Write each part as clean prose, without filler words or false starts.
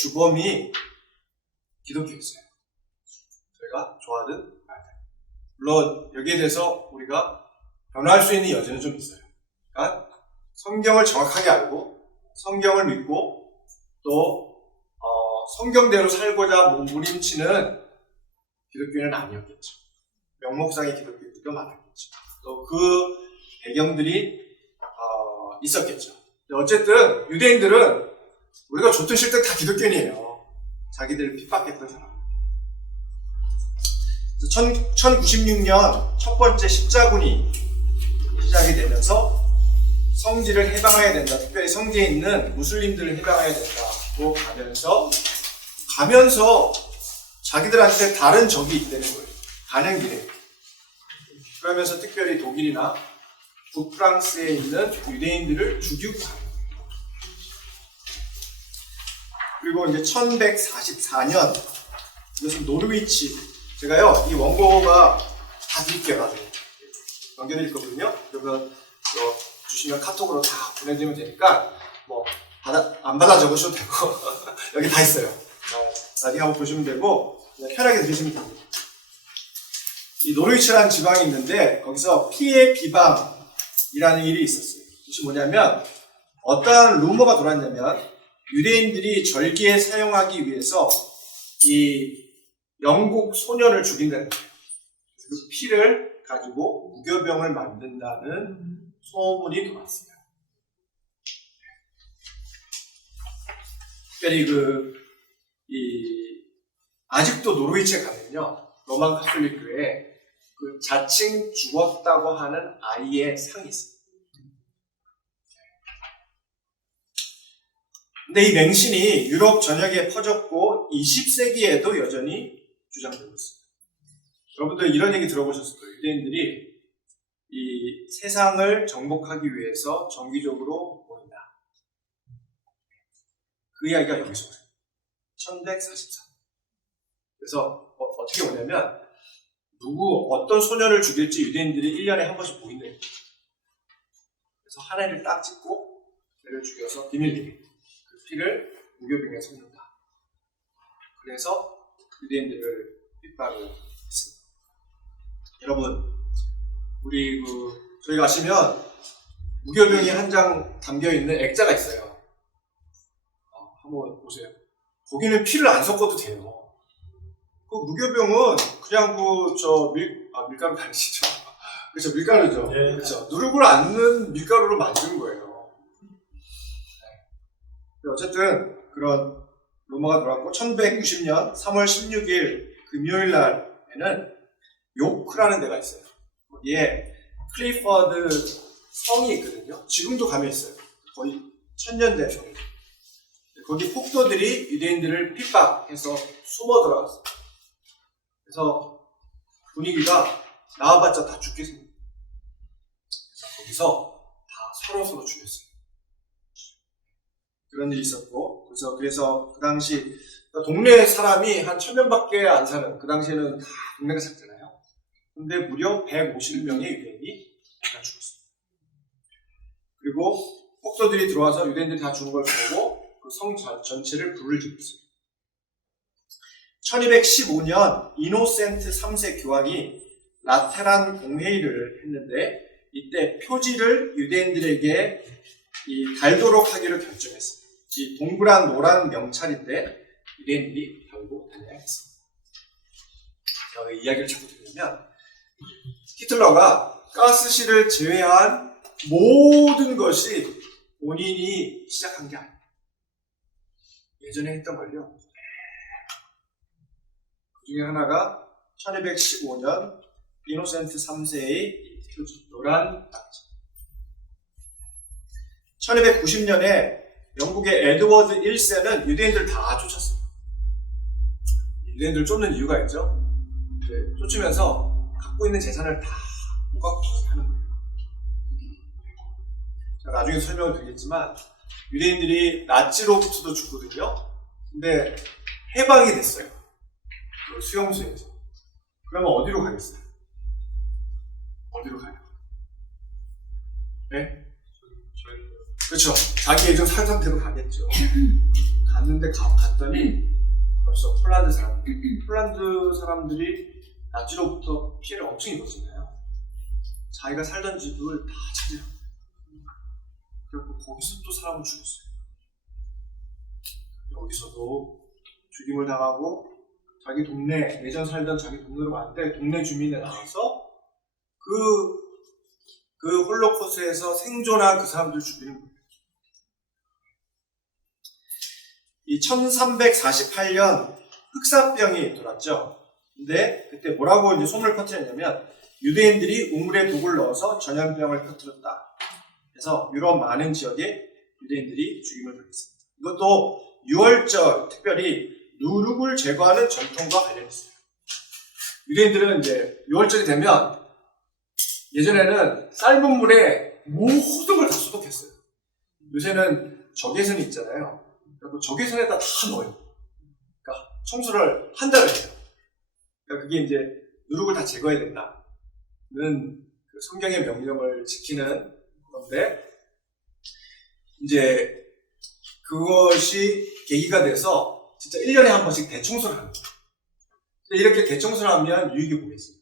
주범이 기독교였어요. 저희가 좋아하는 말들. 물론 여기에 대해서 우리가 변화할 수 있는 여지는 좀 있어요. 그러니까 성경을 정확하게 알고 성경을 믿고 또 성경대로 살고자 몸부림치는 기독교인은 아니었겠죠. 명목상의 기독교인도 많았겠죠. 또 그 배경들이 있었겠죠. 어쨌든 유대인들은 우리가 좋든 싫든 다 기독교인이에요. 자기들을 핍박했던 사람. 1096년 첫 번째 십자군이 시작이 되면서 성지를 해방해야 된다. 특별히 성지에 있는 무슬림들을 해방해야 된다고 가면서 자기들한테 다른 적이 있다는 거예요. 가는 길에. 그러면서 특별히 독일이나 북프랑스에 있는 유대인들을 죽이고 가요. 그리고 이제 1144년 이것은 노르위치. 제가요 이 원고가 다 드릴게요. 나중에 넘겨드릴 거거든요. 그러면 주시면 카톡으로 다 보내드리면 되니까 뭐 안 받아 적으셔도 되고 여기 다 있어요. 나중에 한번 보시면 되고 그냥 편하게 들으시면 됩니다. 이 노르위치라는 지방이 있는데 거기서 피해 비방이라는 일이 있었어요. 이것이 뭐냐면 어떠한 루머가 돌았냐면 유대인들이 절기에 사용하기 위해서 이 영국 소년을 죽인다는 거예요. 그 피를 가지고 무교병을 만든다는 소문이 돌았어요. 특별히 아직도 노르위치에 가면요, 로만 카톨릭 교회에 그 자칭 죽었다고 하는 아이의 상이 있어요. 근데 이 맹신이 유럽 전역에 퍼졌고 20세기에도 여전히 주장되고 있습니다. 여러분들 이런 얘기 들어보셨을 거예요. 유대인들이 이 세상을 정복하기 위해서 정기적으로 모인다. 그 이야기가 여기서 오세요. 1144. 그래서 어떻게 오냐면 어떤 소년을 죽일지 유대인들이 1년에 한 번씩 모인대요. 그래서 한 해를 딱 찍고 걔를 죽여서 비밀리에 그 피를 무교병에 섞는다. 그래서 유대인들을 핍박을 했습니다. 여러분, 저희가 아시면 무교병이 한 장 담겨있는 액자가 있어요. 한번 보세요. 거기는 피를 안 섞어도 돼요. 그 무교병은 그냥 밀가루 아니시죠? 그렇죠, 밀가루죠. 네. 그렇죠. 누룩을 않는 밀가루로 만든 거예요. 네. 어쨌든 그런 루머가 돌았고 1190년 3월 16일 금요일 날에는 요크라는 데가 있어요. 거기에 클리퍼드 성이 있거든요. 지금도 가면 있어요. 거의 1000년 된 성. 거기 폭도들이 유대인들을 핍박해서 숨어 들어갔어요. 그래서 분위기가 나와봤자 다 죽겠습니다. 그래서 거기서 다 서로 죽였어요. 그런 일이 있었고, 그래서 그 당시 동네 사람이 한 1000명밖에 안 사는, 그 당시에는 다 동네가 작잖아요. 근데 무려 150명의 유대인이 다 죽었어요. 그리고 폭도들이 들어와서 유대인들이 다 죽은 걸 보고 그 성 전체를 불을 지폈어요. 1215년 이노센트 3세 교황이 라테란 공회의를 했는데 이때 표지를 유대인들에게 달도록 하기로 결정했습니다. 이 동그란 노란 명찰인데 유대인들이 달고 다녀야 했습니다. 제가 왜 이야기를 자꾸 드리냐면 히틀러가 가스실을 제외한 모든 것이 본인이 시작한 게 아니에요. 예전에 했던 걸요. 그 중에 하나가 1215년 이노센트 3세의 표지, 노란 딱지. 1290년에 영국의 에드워드 1세는 유대인들 다 쫓았어요. 유대인들 쫓는 이유가 있죠. 쫓으면서 갖고 있는 재산을 다 무각하게 하는 거예요. 제가 나중에 설명을 드리겠지만 유대인들이 나치로부터도 죽거든요. 근데 해방이 됐어요. 수용소에서. 그러면 어디로 가겠어요? 어디로 가요? 네? 그렇죠. 자기 예전 살던 대로 가겠죠. 갔더니 벌써 폴란드 사람들이 나치로부터 피해를 엄청 입었잖아요. 자기가 살던 집을 다 차지합니다. 그리고 거기서 또 사람을 죽였어요. 여기서도 죽임을 당하고 자기 동네, 예전 살던 자기 동네로 갔는데 동네 주민에 나와서 그 홀로코스트에서 생존한 그 사람들 죽이는 거예요. 이 1348년 흑사병이 돌았죠. 근데 그때 뭐라고 이제 소문을 퍼뜨렸냐면 유대인들이 우물에 독을 넣어서 전염병을 퍼뜨렸다. 그래서 유럽 많은 지역에 유대인들이 죽임을 당했습니다. 이것도 6월절 특별히 누룩을 제거하는 전통과 관련있어요. 유대인들은 이제 6월절이 되면 예전에는 삶은 물에 모든 걸 다 소독했어요. 요새는 적외선이 있잖아요. 그리고 적외선에다 다 넣어요. 그러니까 청소를 한 달을 해요. 그러니까 그게 이제 누룩을 다 제거해야 된다는 그 성경의 명령을 지키는 건데, 이제 그것이 계기가 돼서 진짜 1년에 한 번씩 대청소를 하는 거예요. 이렇게 대청소를 하면 유익이 뭐겠어요?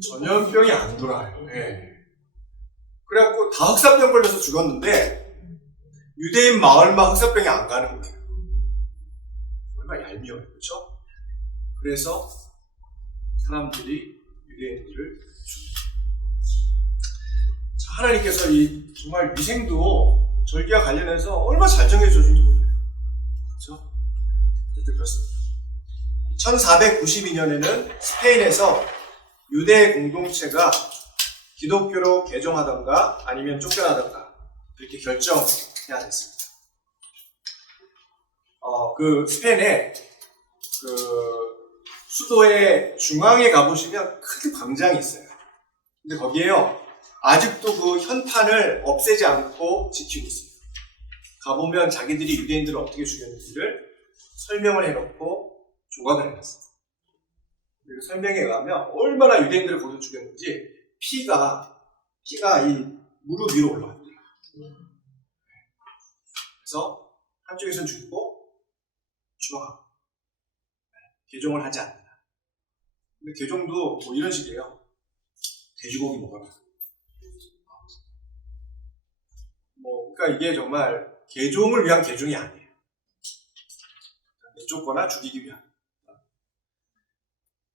전염병이 안 돌아요. 네. 그래갖고 다 흑사병 걸려서 죽었는데 유대인 마을만 흑사병이 안 가는 거예요. 얼마나 얄미워요, 그렇죠? 그래서 사람들이 유대인들을 죽입니다. 하나님께서 이 정말 위생도 절기와 관련해서 얼마나 잘 정해주는지 몰라요. 그렇죠? 어쨌든 그렇습니다. 1492년에는 스페인에서 유대 공동체가 기독교로 개종하던가 아니면 쫓겨나던가 이렇게 결정해야 됐습니다. 그 스페인의 그 수도의 중앙에 가보시면 큰 광장이 있어요. 근데 거기에요, 아직도 그 현판을 없애지 않고 지키고 있습니다. 가보면 자기들이 유대인들을 어떻게 죽였는지를 설명을 해놓고 조각을 해놨습니다. 그리고 설명에 의하면 얼마나 유대인들을 거기서 죽였는지 피가 이 무릎 위로 올라갑니다. 그래서 한쪽에서는 죽이고 추방하고 개종을 하지 않는다. 근데 개종도 뭐 이런 식이에요. 돼지고기 먹어라. 그러니까 이게 정말 개종을 위한 개종이 아니에요. 내쫓거나 죽이기 위한.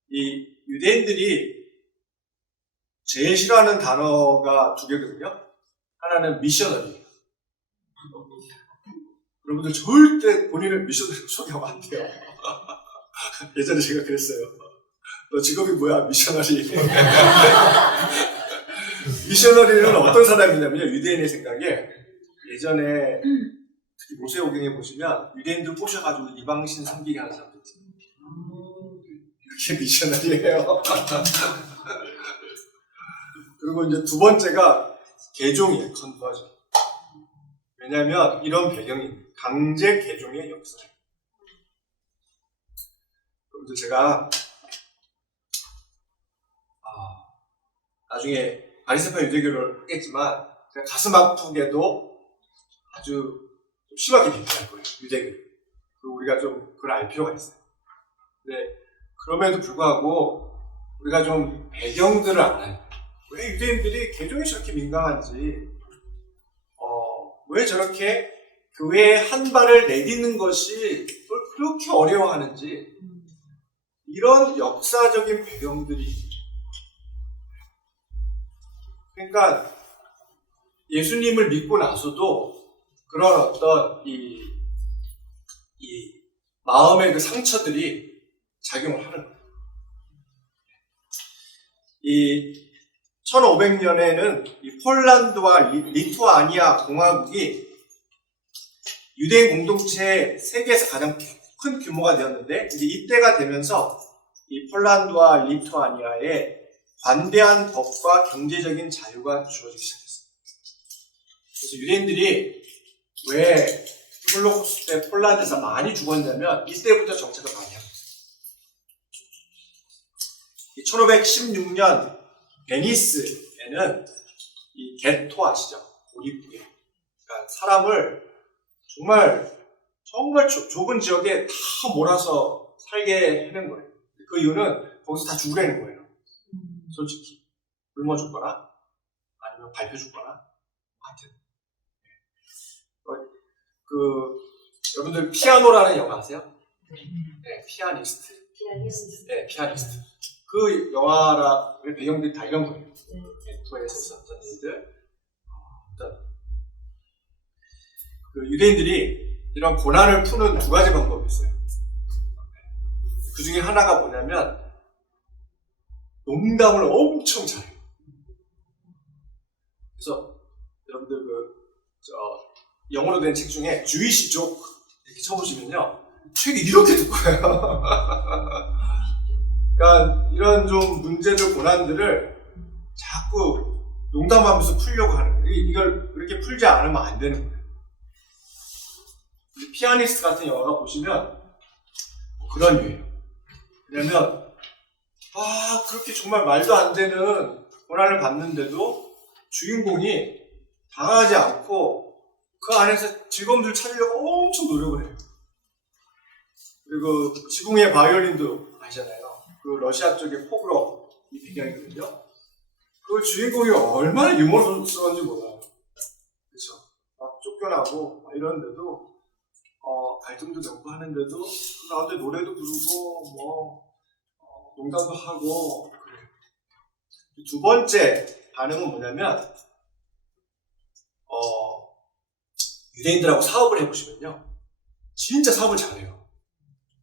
이 유대인들이 제일 싫어하는 단어가 두 개거든요. 하나는 미셔너리. 여러분들 절대 본인을 미셔너리로 소개하면 안 돼요. 예전에 제가 그랬어요. 너 직업이 뭐야? 미셔너리. 미셔너리는 어떤 사람이냐면요, 유대인의 생각에 예전에 특히 모세오경에 보시면 유대인들 꼬셔가지고 이방신 섬기게 하는 사람들 있어요. 이렇게 미셔너리예요. 그리고 이제 두 번째가 개종이에요. 컨버전. 왜냐하면 이런 배경이 강제 개종의 역사예요. 그런데 제가 나중에 바리새파 유대교를 하겠지만 제가 가슴 아프게도 아주 좀 심하게 비판할 거예요. 유대교. 그리고 우리가 좀 그걸 알 필요가 있어요. 근데 그럼에도 불구하고 우리가 좀 배경들을 알아요. 왜 유대인들이 개종에 저렇게 민감한지, 왜 저렇게 교회에 한 발을 내딛는 것이 그걸 그렇게 어려워하는지, 이런 역사적인 배경들이 있죠. 그러니까 예수님을 믿고 나서도 그런 어떤 이 마음의 그 상처들이 작용을 하는 거예요. 이 1500년에는 이 폴란드와 리투아니아 공화국이 유대인 공동체 세계에서 가장 큰 규모가 되었는데, 이제 이때가 되면서 이 폴란드와 리투아니아에 관대한 법과 경제적인 자유가 주어지기 시작했어요. 그래서 유대인들이 왜 홀로코스트 때 폴란드에서 많이 죽었냐면 이때부터 정책을 많이 하고 있어요. 1516년 베니스에는 이 게토 아시죠? 고립구역. 그러니까 사람을 정말 좁은 지역에 다 몰아서 살게 하는 거예요. 그 이유는 거기서 다 죽으라는 거예요. 솔직히 굶어 죽거나 아니면 밟혀 죽거나 하여튼 여러분들 피아노라는 영화 아세요? 네, 피아니스트. 네, 피아니스트. 그 영화의 배경들이 다 이런 거예요. 토에서 있었던 일들. 그 유대인들이 이런 고난을 푸는 두 가지 방법이 있어요. 그 중에 하나가 뭐냐면 농담을 엄청 잘해요. 그래서 여러분들 영어로 된 책 중에 주이시 족 이렇게 쳐보시면요, 책이 이렇게 두꺼워요. 그러니까 이런 좀 문제들, 고난들을 자꾸 농담하면서 풀려고 하는 거예요. 이걸 이렇게 풀지 않으면 안 되는 거예요. 피아니스트 같은 영화가 보시면 그런 이유예요. 왜냐면 그렇게 정말 말도 안 되는 고난을 받는데도 주인공이 당하지 않고 그 안에서 즐거움을 찾으려고 엄청 노력을 해요. 그리고 지붕의 바이올린도 아시잖아요. 그 러시아 쪽의 포그로 이 배경이거든요. 그 주인공이 얼마나 유머러스러운지 몰라요. 그렇죠? 막 쫓겨나고 이러는데도 갈등도 겪고 하는데도 그 가운데 노래도 부르고 농담도 하고 그래요. 두 번째 반응은 뭐냐면 유대인들하고 사업을 해보시면요, 진짜 사업을 잘해요.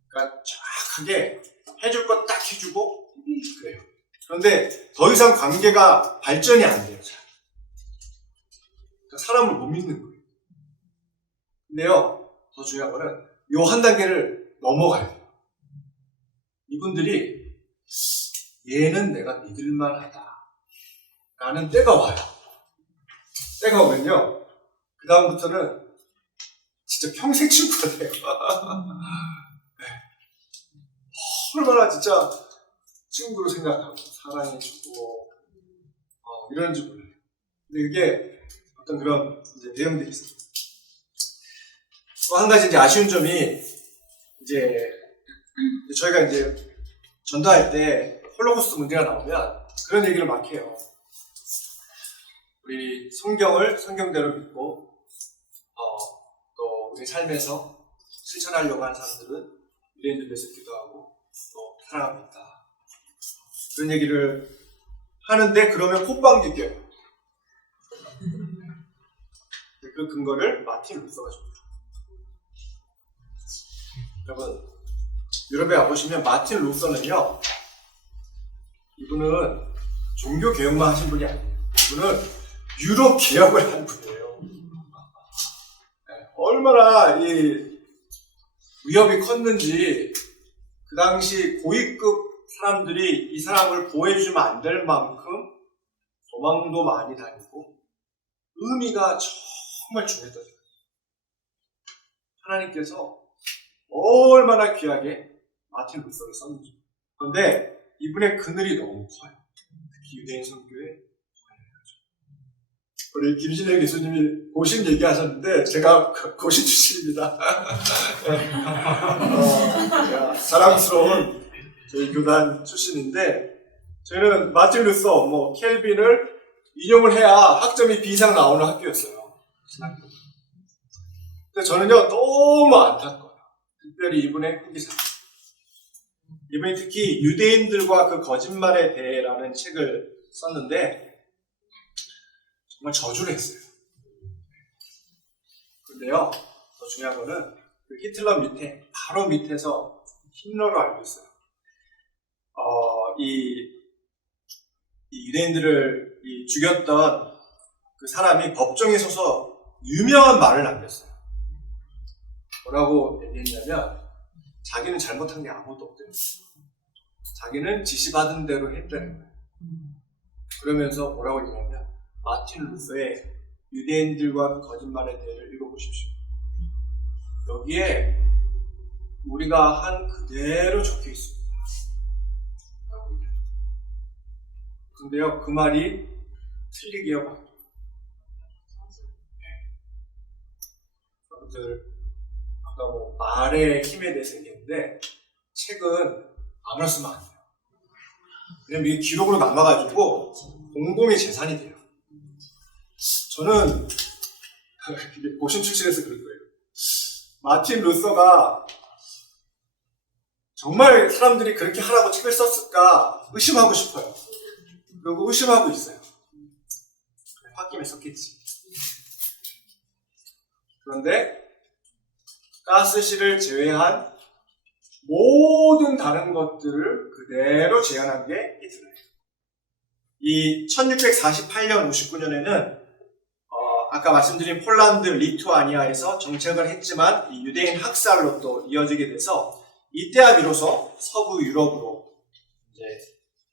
그러니까 정확하게 해줄 거 딱 해주고 그래요. 그런데 더 이상 관계가 발전이 안 돼요. 그러니까 사람을 못 믿는 거예요. 근데요, 더 중요한 거는 요 한 단계를 넘어가야 돼요. 이분들이 얘는 내가 믿을만하다 라는 때가 와요. 때가 오면요, 그 다음부터는 진짜 평생 친구가 돼요. 네. 얼마나 진짜 친구로 생각하고 사랑해주고 이러는지 몰라요. 근데 이게 어떤 그런 이제 내용들이 있어요. 또 한 가지 이제 아쉬운 점이 이제 저희가 이제 전도할 때 홀로코스트 문제가 나오면 그런 얘기를 막 해요. 우리 성경을 성경대로 믿고 또 우리 삶에서 실천하려고 하는 사람들은 유대인들 위해서 기도하고 또 사랑합니다. 그런 얘기를 하는데 그러면 콧방귀 껴요. 그 근거를 마틴 루터가 줍니다. 여러분, 유럽에 와보시면 마틴 루터는요, 이분은 종교 개혁만 하신 분이 아니에요. 이분은 유럽 개혁을 한 분이에요. 얼마나 이 위협이 컸는지 그 당시 고위급 사람들이 이 사람을 보호해주면 안 될 만큼 도망도 많이 다니고 의미가 정말 중요했던 거예요. 하나님께서 얼마나 귀하게 마틴 루터를 썼는지. 그런데 이분의 그늘이 너무 커요. 특히 유대인 선교에. 우리 김신혜 교수님이 고신 얘기하셨는데 제가 고신 출신입니다. 자랑스러운 저희 교단 출신인데, 저희는 마틴 루터, 켈빈을 인용을 해야 학점이 B 이상 나오는 학교였어요. 신학교. 근데 저는요, 너무 안타까워요. 특별히 이분의 후기사. 이분이 특히 유대인들과 그 거짓말에 대해라는 책을 썼는데 정말 저주를 했어요. 근데요, 더 중요한 거는 그 히틀러 밑에, 바로 밑에서 힘러로 알고 있어요. 이 유대인들을 죽였던 그 사람이 법정에 서서 유명한 말을 남겼어요. 뭐라고 얘기했냐면, 자기는 잘못한 게 아무것도 없대요. 자기는 지시받은 대로 했다는 거예요. 그러면서 뭐라고 얘기하냐면, 마틴 루터의 유대인들과 그 거짓말에 대해를 읽어보십시오. 여기에 우리가 한 그대로 적혀 있습니다. 근데요, 그 말이 틀리게요. 여러분들 아까 뭐 말의 힘에 대해서 얘기했는데 책은 아무나 쓰면 안 돼요. 왜냐면 이게 기록으로 남아가지고 공공의 재산이 돼요. 저는 고신 출신에서 그럴 거예요. 마틴 루서가 정말 사람들이 그렇게 하라고 책을 썼을까 의심하고 싶어요. 그리고 의심하고 있어요. 홧김에 썼겠지. 그런데 가스실을 제외한 모든 다른 것들을 그대로 재현한 게 히틀러예요. 이 1648년, 59년에는 아까 말씀드린 폴란드, 리투아니아에서 정착을 했지만 이 유대인 학살로 또 이어지게 돼서 이때야 비로소 서부 유럽으로 이제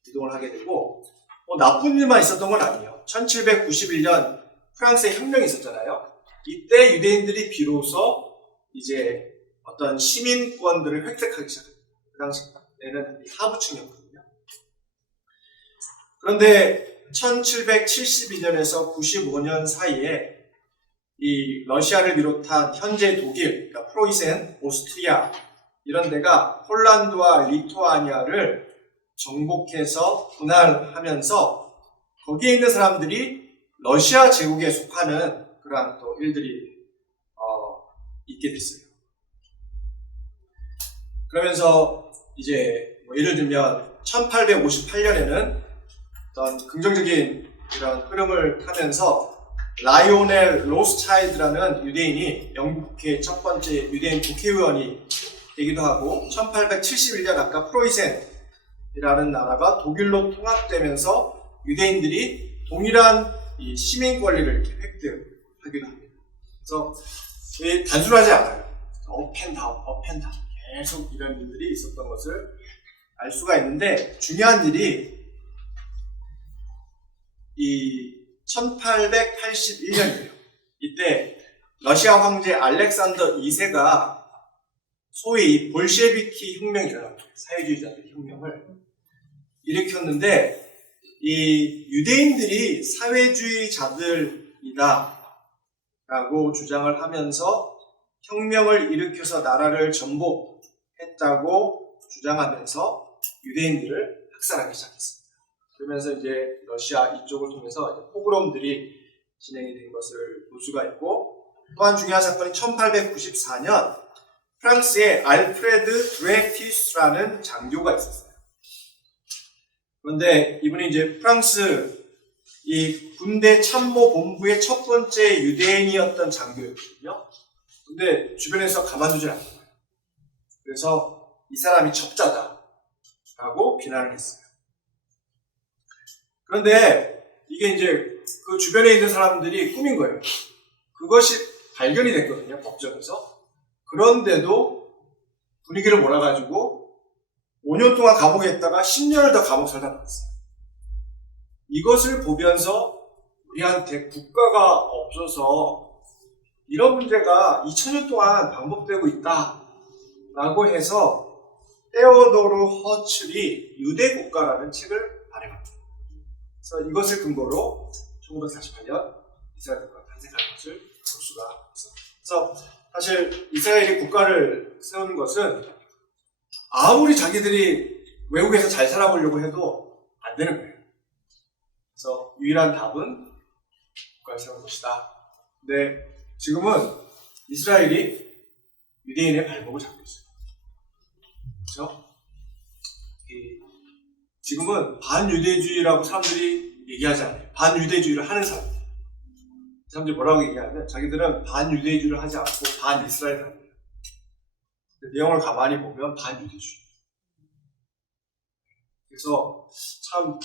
이동을 하게 되고 나쁜 일만 있었던 건 아니에요. 1791년 프랑스에 혁명이 있었잖아요. 이때 유대인들이 비로소 이제 어떤 시민권들을 획득하기 시작합니다. 그 당시에는 하부층이었거든요. 그런데 1772년에서 95년 사이에 이 러시아를 비롯한 현재 독일, 그러니까 프로이센, 오스트리아 이런 데가 폴란드와 리투아니아를 정복해서 분할하면서 거기에 있는 사람들이 러시아 제국에 속하는 그러한 또 일들이 있게 됐어요. 그러면서 이제 뭐 예를 들면 1858년에는 어떤 긍정적인 이런 흐름을 타면서 라이오넬 로스차일드라는 유대인이 영국의 첫 번째 유대인 국회의원이 되기도 하고 1871년 아까 프로이센이라는 나라가 독일로 통합되면서 유대인들이 동일한 이 시민 권리를 이렇게 획득하기도 합니다. 그래서 단순하지 않아요. 업앤다운 계속 이런 일들이 있었던 것을 알 수가 있는데 중요한 일이 이 1881년이에요. 이때 러시아 황제 알렉산더 2세가 소위 볼셰비키 혁명이 일어납니다. 사회주의자들의 혁명을 일으켰는데 이 유대인들이 사회주의자들이다 라고 주장을 하면서 혁명을 일으켜서 나라를 전복했다고 주장하면서 유대인들을 학살하기 시작했습니다. 그러면서 이제 러시아 이쪽을 통해서 이제 포그롬들이 진행이 된 것을 볼 수가 있고 또한 중요한 사건이 1894년 프랑스에 알프레드 드레티스라는 장교가 있었어요. 그런데 이분이 이제 프랑스 이 군대 참모 본부의 첫 번째 유대인이었던 장교였거든요. 근데 주변에서 가만두질 않는 거예요. 그래서 이 사람이 첩자다라고 비난을 했어요. 그런데 이게 이제 그 주변에 있는 사람들이 꾸민 거예요. 그것이 발견이 됐거든요, 법정에서. 그런데도 분위기를 몰아가지고 5년 동안 감옥에 있다가 10년을 더 감옥 살다 나왔어요. 이것을 보면서 우리한테 국가가 없어서 이런 문제가 2000년 동안 반복되고 있다라고 해서 테오도르 허츠리 유대국가라는 책을 발행합니다. 그래서 이것을 근거로 1948년 이스라엘 국가가 탄생하는 것을 볼 수가 있습니다. 그래서 사실 이스라엘이 국가를 세우는 것은 아무리 자기들이 외국에서 잘 살아보려고 해도 안 되는 거예요. 그래서 유일한 답은 국가를 세우는 것이다. 근데 지금은 이스라엘이 유대인의 발목을 잡고 있어요. 그렇죠? 지금은 반유대주의라고 사람들이 얘기하지 않아요. 반유대주의를 하는 사람들이 뭐라고 얘기하냐면 자기들은 반유대주의를 하지 않고 반이스라엘을 합니다. 내용을 가만히 보면 반유대주의. 그래서 참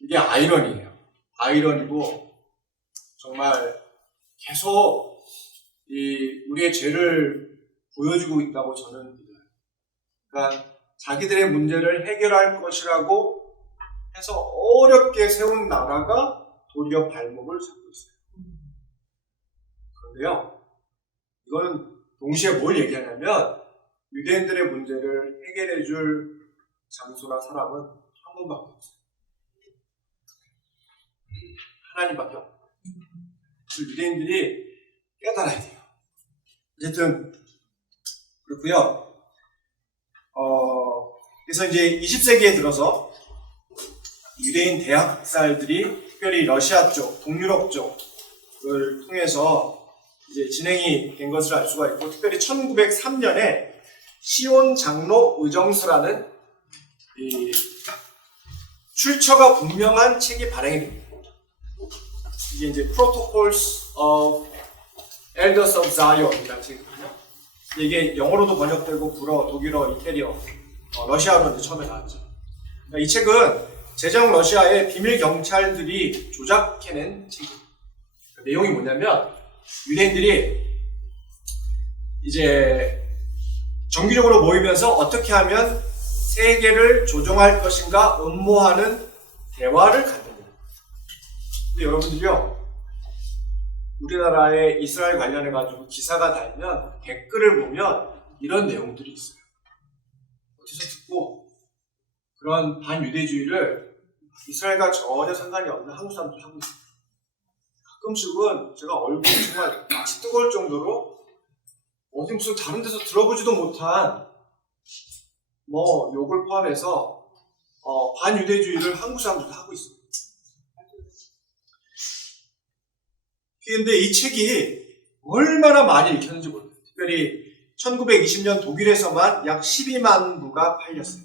이게 아이러니예요. 아이러니고 정말 계속 우리의 죄를 보여주고 있다고 저는 믿어요. 그러니까 자기들의 문제를 해결할 것이라고 해서 어렵게 세운 나라가 도리어 발목을 잡고 있어요. 그런데요, 이거는 동시에 뭘 얘기하냐면 유대인들의 문제를 해결해 줄 장소나 사람은 한 분밖에 없어요. 하나님밖에 없어요. 그래서 유대인들이 깨달아야 돼요. 어쨌든 그렇고요. 그래서 이제 20세기에 들어서 유대인 대학 학살들이 특별히 러시아 쪽, 동유럽 쪽을 통해서 이제 진행이 된 것을 알 수가 있고, 특별히 1903년에 시온 장로 의정서라는 이 출처가 분명한 책이 발행이 됩니다. 이게 이제 Protocols of Elders of Zion이라는 책이거든요. 이게 영어로도 번역되고 불어, 독일어, 이태리어, 러시아로 이제 처음에 나왔죠. 그러니까 이 책은 제정 러시아의 비밀 경찰들이 조작해낸 책이에요. 그러니까 내용이 뭐냐면 유대인들이 이제 정기적으로 모이면서 어떻게 하면 세계를 조종할 것인가 음모하는 대화를 갖습니다. 근데 여러분들요, 우리나라의 이스라엘 관련해가지고 기사가 달면 댓글을 보면 이런 내용들이 있어요. 어디서 듣고 그런 반유대주의를 이스라엘과 전혀 상관이 없는 한국 사람들이 하고 있어요. 가끔씩은 제가 얼굴이 정말 마치 뜨거울 정도로 어디 무슨 다른 데서 들어보지도 못한 뭐 욕을 포함해서 반유대주의를 한국 사람들도 하고 있어요. 그런데 이 책이 얼마나 많이 읽혔는지 모르겠어요. 특별히 1920년 독일에서만 약 12만 부가 팔렸어요.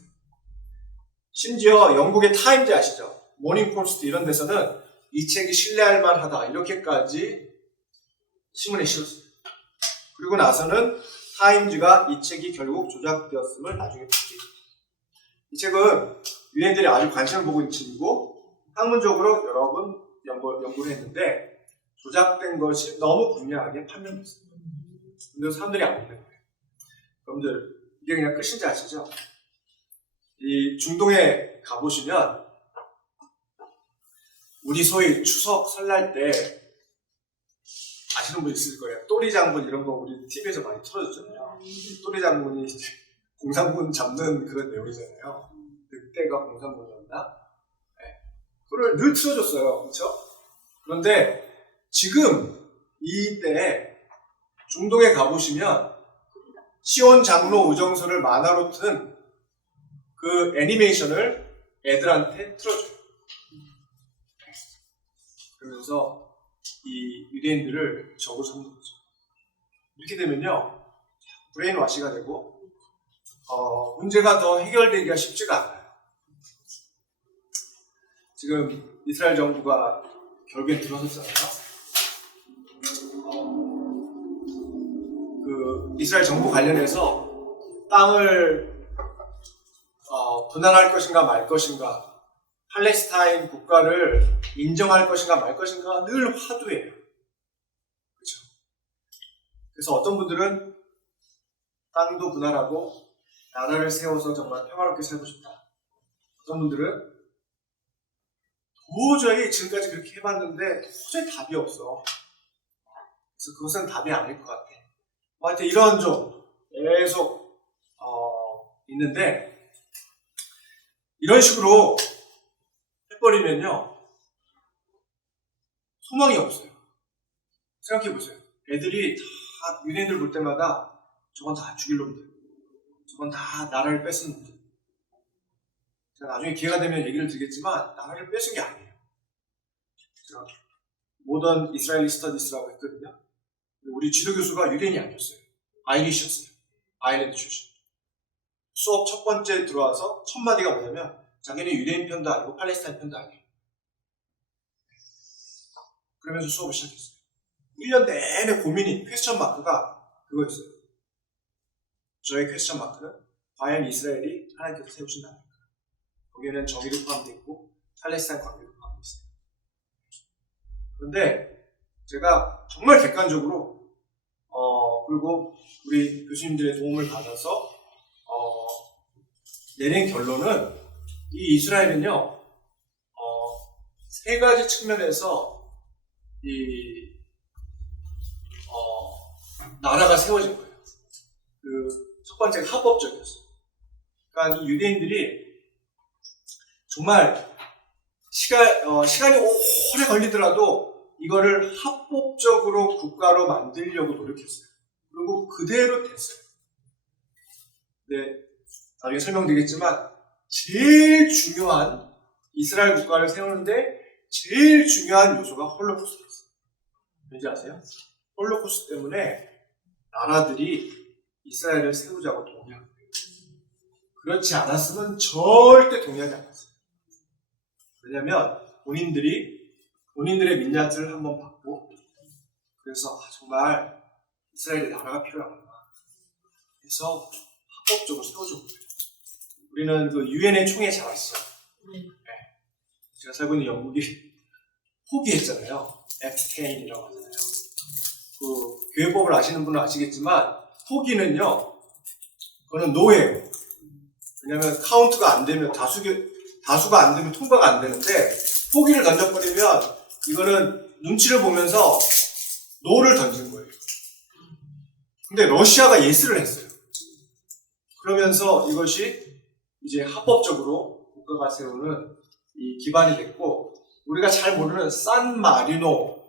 심지어 영국의 타임즈 아시죠? 모닝포스트 이런 데서는 이 책이 신뢰할 만하다 이렇게까지 신문에 실었어요. 그리고 나서는 타임즈가 이 책이 결국 조작되었음을 나중에 밝히고, 이 책은 유대인들이 아주 관심을 보고 있는 책이고 학문적으로 여러 번 연구를 했는데 조작된 것이 너무 분명하게 판명됐어요. 근데 사람들이 안 믿는 거예요. 여러분들 이게 그냥 끝인지 아시죠? 이 중동에 가보시면 우리 소위 추석 설날 때 아시는 분 있을 거예요. 또리 장군 이런 거 우리 TV에서 많이 틀어줬잖아요. 또리 장군이 이제 공산군 잡는 그런 내용이잖아요. 그때가 공산군이었나? 네. 그걸 늘 틀어줬어요. 그렇죠? 그런데 지금 이때 중동에 가보시면 시온 장로 의정서를 만화로 튼 그 애니메이션을 애들한테 틀어줘요. 그러면서 이 유대인들을 적으로 삼는 거죠. 이렇게 되면요, 브레인와시가 되고 문제가 더 해결되기가 쉽지가 않아요. 지금 이스라엘 정부가 결국엔 들어섰잖아요. 그 이스라엘 정부 관련해서 땅을 분할할 것인가 말 것인가, 팔레스타인 국가를 인정할 것인가 말 것인가 늘 화두예요. 그렇죠? 그래서 어떤 분들은 땅도 분할하고 나라를 세워서 정말 평화롭게 살고 싶다. 어떤 분들은 도저히 지금까지 그렇게 해봤는데 도저히 답이 없어. 그래서 그것은 답이 아닐 것 같아. 하여튼 이런 좀 계속 있는데, 이런 식으로 해버리면요 소망이 없어요. 생각해보세요. 애들이 다 유대인들 볼 때마다 저건 다 죽일 놈들, 저건 다 나라를 뺏은 놈들. 제가 나중에 기회가 되면 얘기를 드리겠지만 나라를 뺏은 게 아니에요. 제가 모던 이스라엘리 스터디스라고 했거든요. 우리 지도 교수가 유대인이 아니었어요. 아이리시였어요. 아일랜드 출신. 수업 첫 번째 들어와서 첫 마디가 뭐냐면 자기는 유대인 편도 아니고 팔레스타인 편도 아니에요. 그러면서 수업을 시작했어요. 1년 내내 고민이, 퀘스천 마크가 그거였어요. 저의 퀘스천 마크는 과연 이스라엘이 하나님께서 세우신 나라입니까? 거기에는 정의도 포함되어 있고 팔레스타인 관계도 포함되어 있어요. 그런데 제가 정말 객관적으로 그리고 우리 교수님들의 도움을 받아서 내린 결론은 이 이스라엘은요 세 가지 측면에서 이 나라가 세워진 거예요. 그 첫 번째가 합법적이었어요. 그러니까 이 유대인들이 정말 시간이 오래 걸리더라도 이거를 합법적으로 국가로 만들려고 노력했어요. 그리고 그대로 됐어요. 네, 나중에 설명드리겠지만 제일 중요한 이스라엘 국가를 세우는데 제일 중요한 요소가 홀로코스트였어요. 왠지 아세요? 홀로코스트 때문에 나라들이 이스라엘을 세우자고 동의한 거예요. 그렇지 않았으면 절대 동의하지 않았어요. 왜냐하면 본인들의 민낯을 한번 받고 그래서 정말 이스라엘의 나라가 필요하구나 그래서 합법적으로 세워준 거예요. 우리는 그 유엔의 총회 잘 아시죠? 네. 제가 살고 있는 영국이 포기했잖아요. 앱스테인이라고 하잖아요. 그 교회법을 아시는 분은 아시겠지만 포기는요, 그거는 노예예요. 왜냐하면 카운트가 안 되면 다수가 안 되면 통과가 안 되는데 포기를 던져버리면 이거는 눈치를 보면서 노를 던진 거예요. 근데 러시아가 예스를 했어요. 그러면서 이것이 이제 합법적으로 국가가 세우는 이 기반이 됐고 우리가 잘 모르는 산마리노라는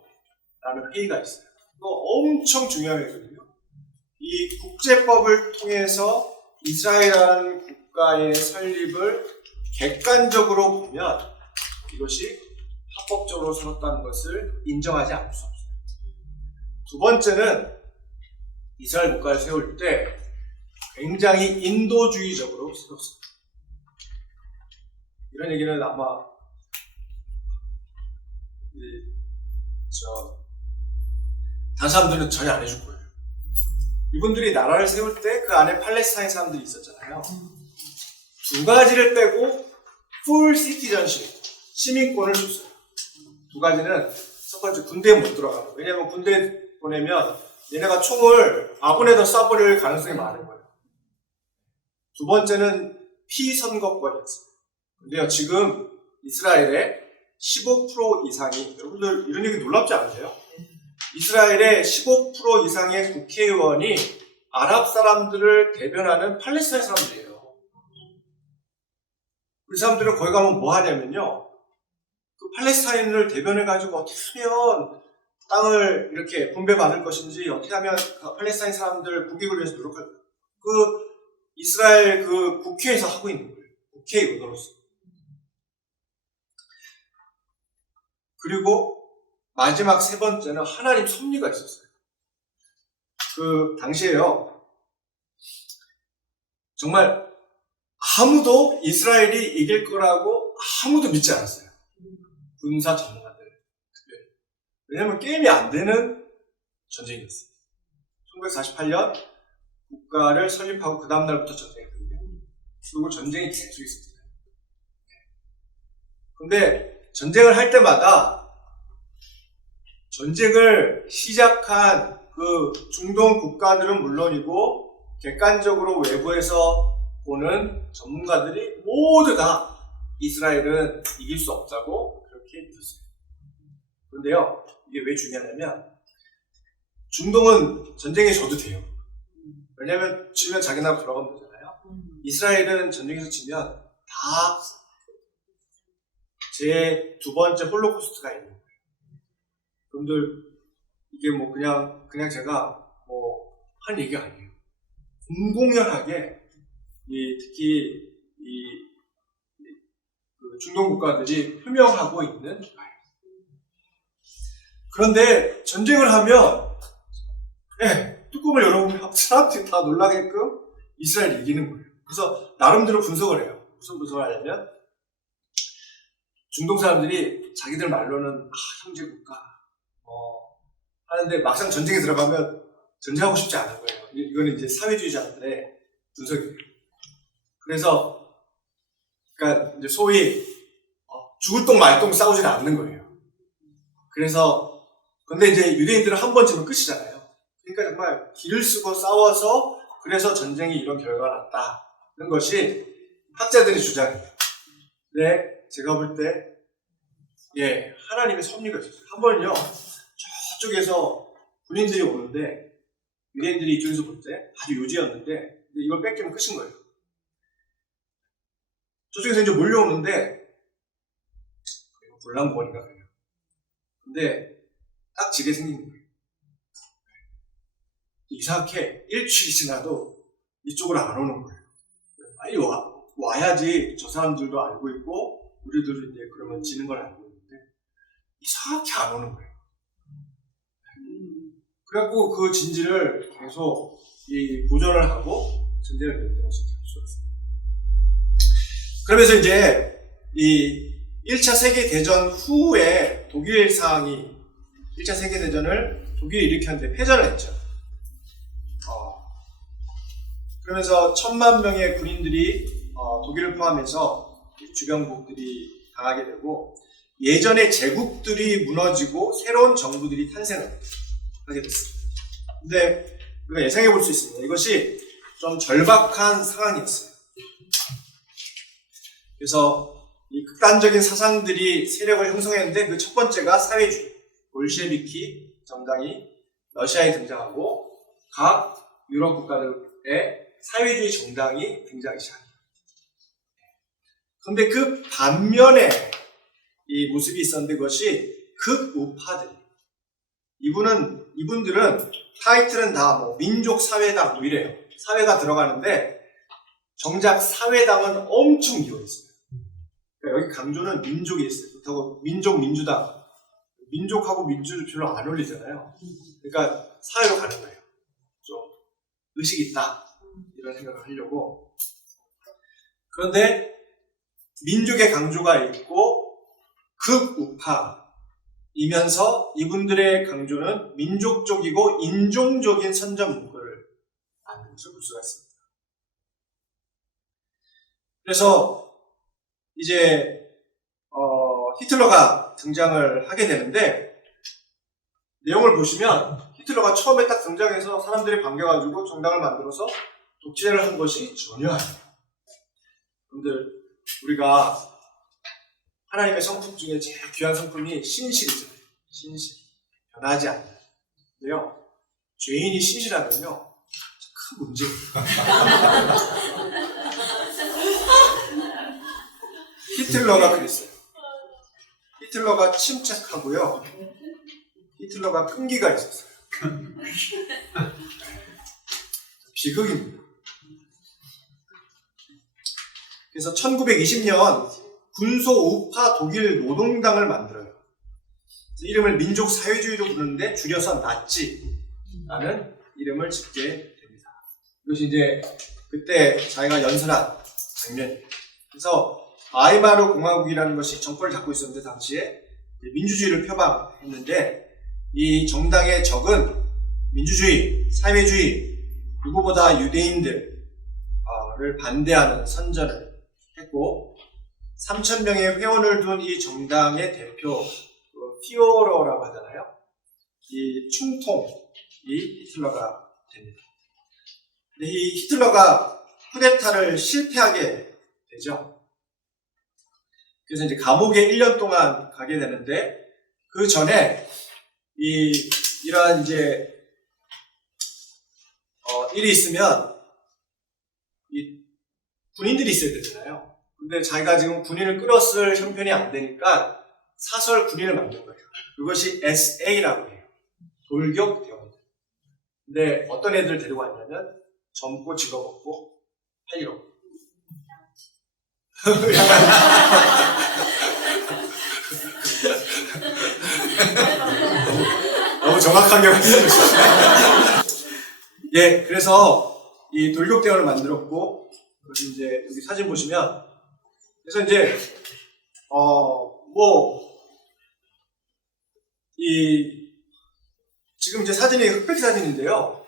회의가 있어요. 이거 엄청 중요한 회의거든요. 이 국제법을 통해서 이스라엘이라는 국가의 설립을 객관적으로 보면 이것이 합법적으로 세웠다는 것을 인정하지 않을 수 없어요. 두 번째는 이스라엘 국가를 세울 때 굉장히 인도주의적으로 세웠습니다. 이런 얘기는 아마 다른 사람들은 전혀 안 해줄 거예요. 이분들이 나라를 세울 때 그 안에 팔레스타인 사람들이 있었잖아요. 두 가지를 빼고 풀 시티전십, 시민권을 줬어요. 두 가지는 첫 번째 군대에 못 들어가는 거예요. 왜냐하면 군대에 보내면 얘네가 총을 아군에다 쏴버릴 가능성이 많은 거예요. 두 번째는 피선거권이었어요. 근데요, 지금 이스라엘의 15% 이상이, 여러분들 이런 얘기 놀랍지 않으세요? 이스라엘의 15% 이상의 국회의원이 아랍 사람들을 대변하는 팔레스타인 사람들이에요. 그 사람들은 거기 가면 뭐 하냐면요, 그 팔레스타인을 대변해가지고 어떻게 하면 땅을 이렇게 분배받을 것인지, 어떻게 하면 그 팔레스타인 사람들 국익을 위해서 노력할, 그 이스라엘 그 국회에서 하고 있는 거예요. 국회의원으로서. 그리고 마지막 세 번째는 하나님 섭리가 있었어요. 그 당시에요, 정말 아무도 이스라엘이 이길 거라고 아무도 믿지 않았어요. 군사 전문가들. 왜냐면 게임이 안 되는 전쟁이었어요. 1948년 국가를 설립하고 그 다음날부터 전쟁했거든요. 그리고 전쟁이 계속 있었어요. 근데 전쟁을 할 때마다 전쟁을 시작한 그 중동 국가들은 물론이고 객관적으로 외부에서 보는 전문가들이 모두 다 이스라엘은 이길 수 없다고 그렇게 믿었어요. 그런데요, 이게 왜 중요하냐면 중동은 전쟁에 져도 돼요. 왜냐하면 지면 자기 나라 돌아가면 되잖아요. 이스라엘은 전쟁에서 지면 다 제 두 번째 홀로코스트가 있는 거예요. 여러분들 이게 뭐 그냥 제가 뭐 한 얘기가 아니에요. 공공연하게 특히 그 중동 국가들이 표명하고 있는 바예요. 그런데 전쟁을 하면 뚜껑을 열어보면 사람들이 다 놀라게끔 이스라엘이 이기는 거예요. 그래서 나름대로 분석을 해요. 무슨 분석을 하냐면 중동 사람들이 자기들 말로는 형제국가 하는데 막상 전쟁에 들어가면 전쟁하고 싶지 않은 거예요. 이거는 이제 사회주의자들의 분석이에요. 그래서 그러니까 이제 소위 죽을 똥 말 똥 싸우지는 않는 거예요. 그래서 근데 이제 유대인들은 한 번 지면 끝이잖아요. 그러니까 정말 기를 쓰고 싸워서 그래서 전쟁이 이런 결과가 났다는 것이 학자들의 주장이에요. 근데 제가 볼 때 하나님의 섭리가 있었어요. 한 번요, 저쪽에서 군인들이 오는데 유대인들이 이쪽에서 볼 때 아주 요지였는데 이걸 뺏기면 끝인 거예요. 저쪽에서 이제 몰려오는데 곤란무건인가 그래요. 근데 딱 지게 생긴 거예요. 이상하게 일주일이 지나도 이쪽으로 안 오는 거예요. 빨리 와야지 저 사람들도 알고 있고 우리들도 이제 그러면 지는 걸 알고 있는데 이상하게 안 오는 거예요. 그래갖고 그 진지를 계속 보존을 하고 전쟁을 냈다고 생각했어요. 그러면서 이제 이 1차 세계대전 후에 독일상이 1차 세계대전을 독일이 일으켰는데 패전을 했죠. 그러면서 1000만 명의 군인들이 독일을 포함해서 주변국들이 당하게 되고 예전의 제국들이 무너지고 새로운 정부들이 탄생을 하게 됐습니다. 근데 우리가 예상해 볼 수 있습니다. 이것이 좀 절박한 상황이었어요. 그래서 이 극단적인 사상들이 세력을 형성했는데 그 첫 번째가 사회주의, 볼셰비키 정당이 러시아에 등장하고 각 유럽 국가들의 사회주의 정당이 등장하기 시작합니다. 그런데 그 반면에 이 모습이 있었는데 그것이 극우파들. 이분들은 타이틀은 다 뭐 민족사회당 뭐 이래요. 사회가 들어가는데 정작 사회당은 엄청 미워했어요. 그러니까 여기 강조는 민족이 있어요. 그렇다고 민주당. 민족하고 민주는 별로 안 어울리잖아요. 그러니까 사회로 가는 거예요. 좀 의식이 있다. 이런 생각을 하려고. 그런데 민족의 강조가 있고 극우파이면서 이분들의 강조는 민족적이고 인종적인 선전 문구를 만든 것을 볼 수가 있습니다. 그래서 이제 히틀러가 등장을 하게 되는데 내용을 보시면 히틀러가 처음에 딱 등장해서 사람들이 반겨가지고 정당을 만들어서 독재를 한 것이 전혀 아니에요. 여러분들 우리가 하나님의 성품 중에 제일 귀한 성품이 신실이잖아요. 신실. 변하지 않는. 근데요, 죄인이 신실하면요, 큰 문제입니다. 히틀러가 그랬어요. 히틀러가 침착하고요. 히틀러가 끈기가 있었어요. 비극입니다. 그래서 1920년 군소우파 독일 노동당을 만들어요. 이름을 민족사회주의로 부르는데 줄여서 나치라는 이름을 짓게 됩니다. 이것이 이제 그때 자기가 연설한 장면이에요. 그래서 바이마르 공화국이라는 것이 정권을 잡고 있었는데 당시에 민주주의를 표방했는데 이 정당의 적은 민주주의, 사회주의, 누구보다 유대인들을 반대하는 선전을 했고 3,000명의 회원을 둔 이 정당의 대표 피오러라고 하잖아요. 이 충통이 히틀러가 됩니다. 근데 이 히틀러가 쿠데타를 실패하게 되죠. 그래서 이제 감옥에 1년 동안 가게 되는데 그 전에 이러한 이제 일이 있으면 이 군인들이 있어야 되잖아요. 근데 자기가 지금 군인을 끌었을 형편이 안 되니까 사설 군인을 만든 거예요. 그것이 SA라고 해요. 돌격대원. 근데 어떤 애들 데리고 왔냐면 젊고 직업없고 할 일 없고 너무 정확하게 말씀해주시네요. 예, 그래서 이 돌격대원을 만들었고, 여기 이제 여기 사진 보시면, 그래서 이제 지금 이제 사진이 흑백 사진인데요.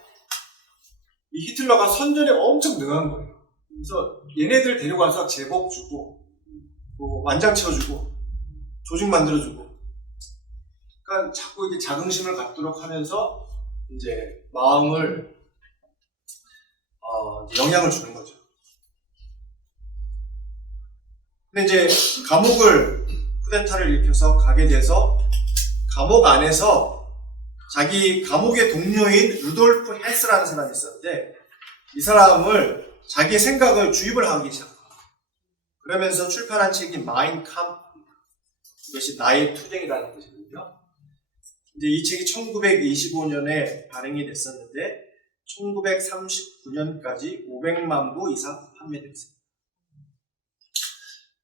이 히틀러가 선전에 엄청 능한 거예요. 그래서 얘네들 데려가서 제복 주고, 뭐 완장 채워주고, 조직 만들어주고, 그러니까 자꾸 이렇게 자긍심을 갖도록 하면서 이제 마음을 영향을 주는 거죠. 근데 이제 쿠데타를 일으켜서 가게 돼서 감옥 안에서 자기 감옥의 동료인 루돌프 헬스라는 사람이 있었는데 이 사람을 자기 생각을 주입을 하기 시작합니다. 그러면서 출판한 책이 마인 캄프, 이것이 나의 투쟁이라는 것이거든요. 이제 이 책이 1925년에 발행이 됐었는데 1939년까지 500만 부 이상 판매됐습니다.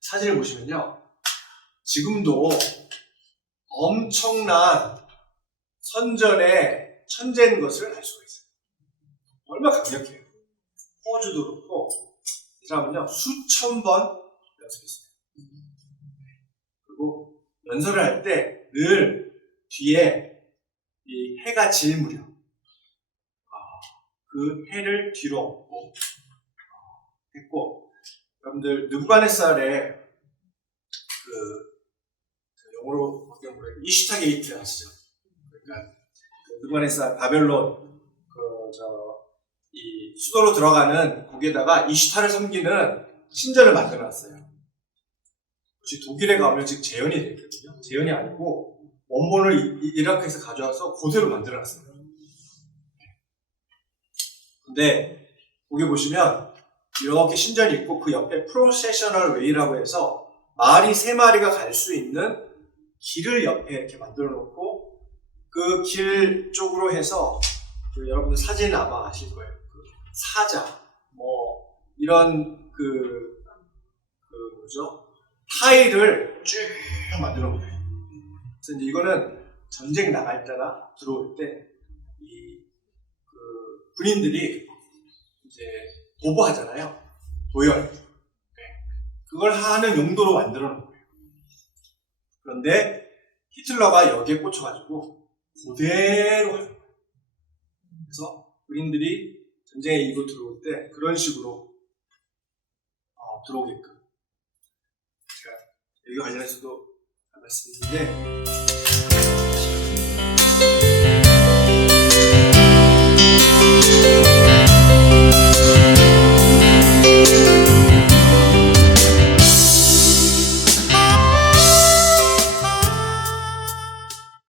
사진을 보시면요. 지금도 엄청난 선전의 천재인 것을 알 수가 있어요. 얼마나 강력해요. 호주도 그렇고 이 사람은요 수천 번 연습했어요. 그리고 연설을 할 때 늘 뒤에 이 해가 질 무렵 그 해를 뒤로 엎고 했고, 여러분들 느부갓네살의 영어로 바뀌는 거예요. 이슈타 게이트 아시죠? 그러니까 느부갓네살 바벨론 이 수도로 들어가는 거기에다가 이슈타를 섬기는 신전을 만들어놨어요. 혹시 독일에 가면 지금 재현이 되어 있거든요. 재현이 아니고 원본을 이라크에서 가져와서 그대로 만들어놨어요. 근데 거기 보시면 이렇게 신전이 있고 그 옆에 프로세셔널 웨이라고 해서 말이 3마리가 갈 수 있는 길을 옆에 이렇게 만들어 놓고 그 길 쪽으로 해서 여러분들 사진을 아마 아실 거예요. 사자, 이런 타일을 쭉 만들어 놓은 거예요. 그래서 이제 이거는 전쟁 나갈 때나 들어올 때 군인들이 이제 도보하잖아요. 도열. 그걸 하는 용도로 만들어 놓은 거예요. 그런데 히틀러가 여기에 꽂혀가지고 그대로 하는 거예요. 그래서 군인들이 전쟁에 이고 들어올 때 그런 식으로 들어오게끔 제가 여기 관련해서도 말씀드리는데